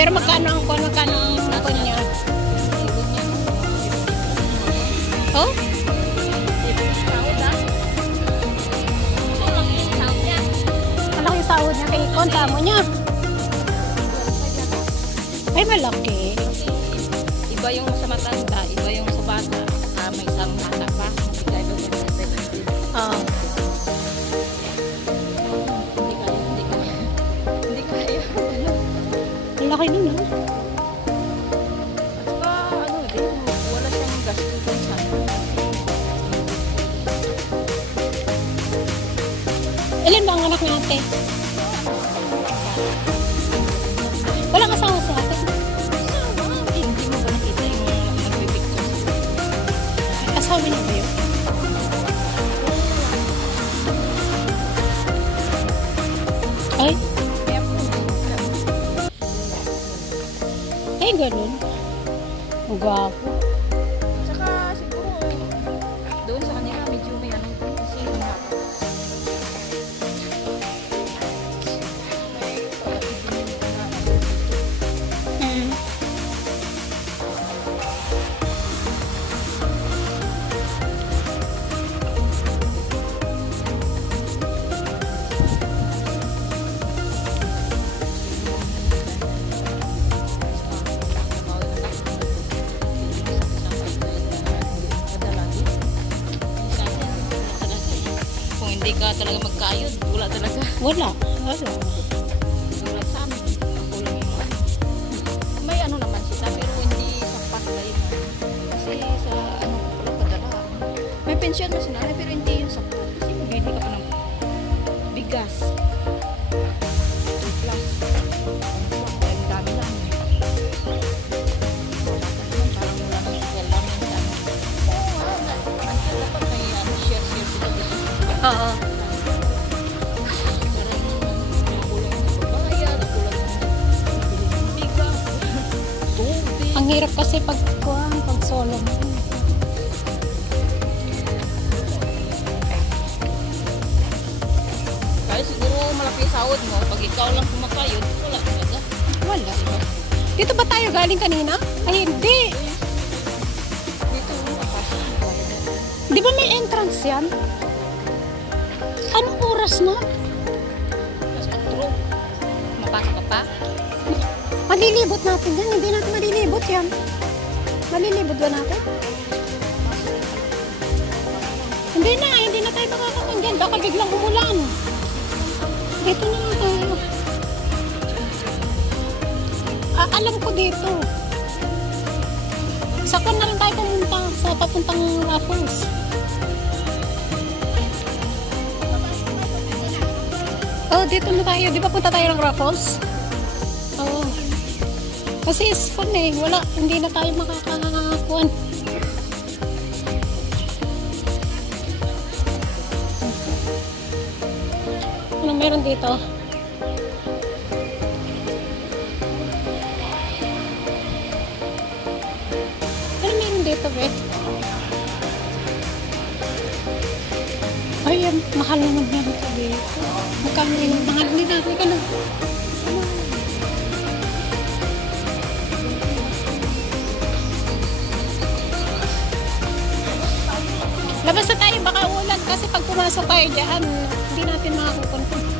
Pero magkano ang niya? Oh? Malaki sahod niya kay Ikon, tamo niya. Ay, malaki. Iba yung sa matanda, iba yung sa bata. May isang bata pa. Oo. Hindi kaya. Ang laki nun, no? At saka, wala siyang gastusan sa Ilan ba ang anak ni ate? Walang asawa si ate? Hindi mo ba nakita yung nagpipicture? Asawa niya ba yun? Ay? Ay, ganun. Ang gwapo. Saka siguro, doon sa kanila medyo may kasi hindi ka talaga magkayod, wala talaga. Wala. Wala sa amin. Kulang yung may naman siya, pero hindi sapat na yun. Kasi sa wala padala. May pensyon na si nanay, pero hindi yun sapat. Kasi magbibili ka pa ng bigas. 2 plus. Ang dami lang. Parang wala nang wala nang dapat may share sila dito. Oo. Ang hirap kasi pag solo mo. Kaya siguro malaki sahod mo. Pag ikaw lang kumakayod, wala talaga. Wala. Dito ba tayo galing kanina? Ay, hindi. Dito Di ba may entrance yan? Anong oras na? mas patro. Mapasok ka pa? Malilibot natin yan. Hindi natin malilibot yan. Malilibot ba natin? Hindi na tayo makakakon dyan. Baka biglang umulan. Dito na lang tayo. Alam ko dito. Sakon na lang tayo pumunta sa papuntang Raffles. Oh, dito na tayo. Di ba punta tayo ng Raffles? Oo. Kasi is fun eh. Wala. Hindi na tayo makakakuan. Ano meron dito? Ano meron dito, be? Ay, mahal naman meron ka dito. Magkano yung mahal nila? Ika na. Labas na tayo, baka ulan kasi pag pumasok tayo dyan, hindi natin makakukontrol.